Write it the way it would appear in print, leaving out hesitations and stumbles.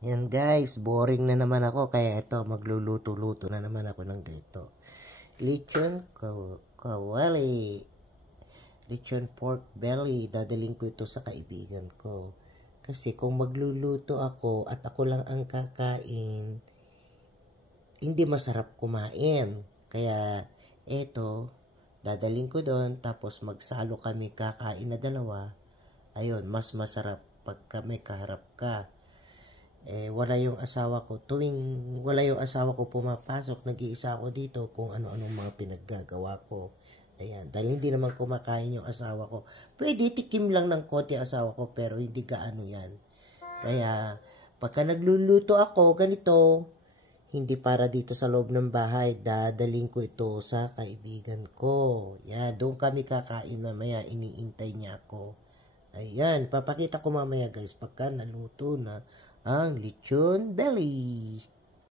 Yan guys, boring na naman ako kaya ito magluluto-luto na naman ako ng ganito. Lechon kawali. Lechon pork belly. Dadaling ko ito sa kaibigan ko. Kasi kung magluluto ako at ako lang ang kakain, hindi masarap kumain. Kaya eto, dadaling ko doon tapos magsalo kami kakain na dalawa. Ayun, mas masarap pag kami kaharap ka. Wala yung asawa ko. Tuwing wala yung asawa ko pumapasok, nag-iisa ako dito kung ano-anong mga pinaggagawa ko. Ayan, dahil hindi naman kumakain yung asawa ko. Pwede tikim lang ng konti asawa ko, pero hindi gaano yan. Kaya, pagka nagluluto ako, ganito, hindi para dito sa loob ng bahay, dadaling ko ito sa kaibigan ko. Yan, doon kami kakain mamaya, iniintay niya ako. Ayan, papakita ko mamaya guys, pagka naluto na ang lechon belly.